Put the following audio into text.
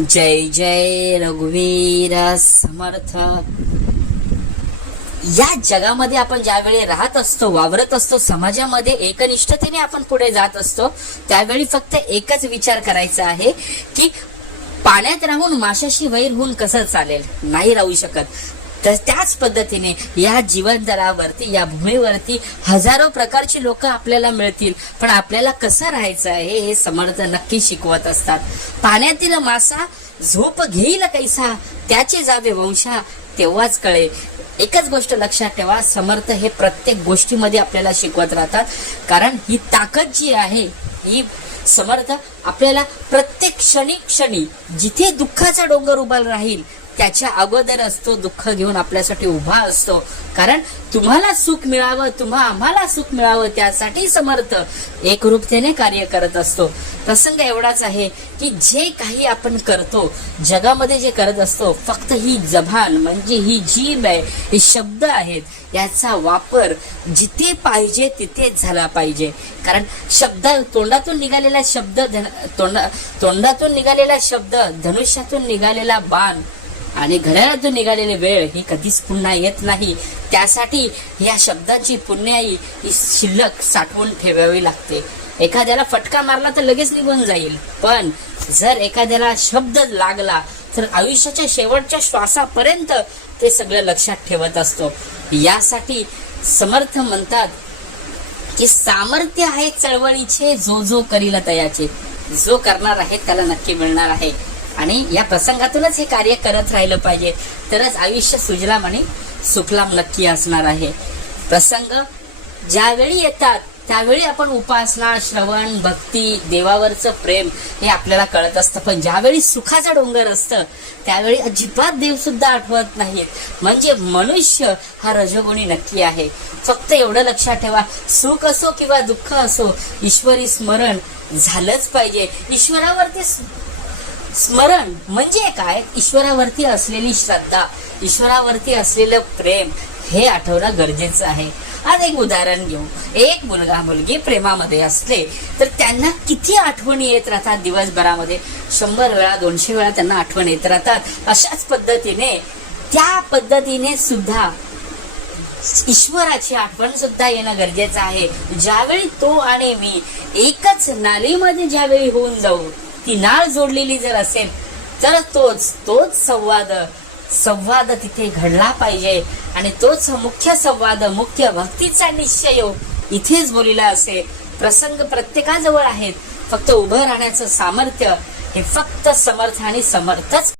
जय जय रघुवीर समर्थ. या जगामध्ये आपण ज्यावेळी राहत असतो, वावरत असतो, समाजामध्ये एकनिष्ठतेने आपण पुढे जात असतो, त्यावेळी फक्त एकच विचार करायचा आहे की पाण्यात राहून माशाशी वैर होऊन कसं चालेल, नाही राहू शकत. तर त्याच पद्धतीने या जीवनतलावरती, या भूमीवरती हजारो प्रकारची लोक आपल्याला मिळतील, पण आपल्याला कसं राहायचं आहे हे समर्थ नक्की शिकवत असतात. पाण्यातील मासा झोप घेईल कैसा, त्याचे जावे वंशा तेव्हाच कळे. एकच गोष्ट लक्षात ठेवा, समर्थ हे प्रत्येक गोष्टीमध्ये आपल्याला शिकवत राहतात. कारण ही ताकद जी आहे, ही समर्थ आपल्याला प्रत्येक क्षणी जिथे दुःखाचा डोंगर उभा राहील त्याच्या अगोदरच तो दुःख घेऊन आपल्यासाठी उभा असतो. कारण तुम्हाला सुख मिळावं, आम्हाला सुख मिळावं, त्यासाठी समर्थ एकरूपतेने कार्य करत असतो. प्रसंग एवढाच आहे की जे काही आपण करतो, जगामध्ये जे करत असतो, फक्त ही जबान म्हणजे ही जीभ आहे, हे शब्द आहेत, याचा वापर जिथे पाहिजे तिथेच झाला पाहिजे. कारण तोंडातून निघालेला शब्द धनुष्यातून निघालेला बाण आणि घड्याळातून निघालेली वेळ ही कधीच पुन्हा येत नाही. त्यासाठी या शब्दाची पुण्याई ही शिल्लक साठवून ठेवावी लागते. एखाद्याला फटका मारला तर लगेच निघून जाईल, पण जर एखाद्याला शब्द लागला तर आयुष्याच्या शेवटच्या श्वासापर्यंत ते सगळं लक्षात ठेवत असतो. यासाठी समर्थ म्हणतात की सामर्थ्य आहे चळवळीचे, जो करील तयाचे. जो करणार आहे त्याला नक्की मिळणार आहे. आणि या प्रसंगातूनच हे कार्य करत राहिलं पाहिजे, तरच आयुष्य सुजलाम आणि सुखलाम नक्की असणार आहे. प्रसंग ज्यावेळी येतात त्यावेळी आपण उपासना, श्रवण, भक्ती, देवावरचं प्रेम हे आपल्याला कळत असतं. पण ज्यावेळी सुखाचा डोंगर असतं त्यावेळी अजिबात देव सुद्धा आठवत नाहीत. म्हणजे मनुष्य हा रजोगुणी नक्की आहे. फक्त एवढं लक्षात ठेवा, सुख असो किंवा दुःख असो, ईश्वरी स्मरण झालंच पाहिजे. ईश्वरावरती स्मरण म्हणजे काय? ईश्वरावरती असलेली श्रद्धा, ईश्वरावरती असलेलं प्रेम हे आठवणं गरजेचं आहे. आज एक उदाहरण घेऊ. एक मुलगा मुलगी प्रेमामध्ये असले तर त्यांना किती आठवणी येत राहतात दिवसभरामध्ये. 100 वेळा 200 वेळा त्यांना आठवण येत राहतात. अशाच पद्धतीने त्या पद्धतीने सुद्धा ईश्वराची आठवण सुद्धा येणं गरजेचं आहे. ज्यावेळी तो आणि मी एकच नालीमध्ये ज्यावेळी होऊन जाऊ, ती नाळ जोडलेली जर असेल तर तोच संवाद तिथे घडला पाहिजे. आणि तोच मुख्य संवाद, मुख्य भक्तीचा निश्चय इथेच बोललेला असेल. प्रसंग प्रत्येकाजवळ आहेत, फक्त उभं राहण्याचं सामर्थ्य हे फक्त समर्थ आणि समर्थच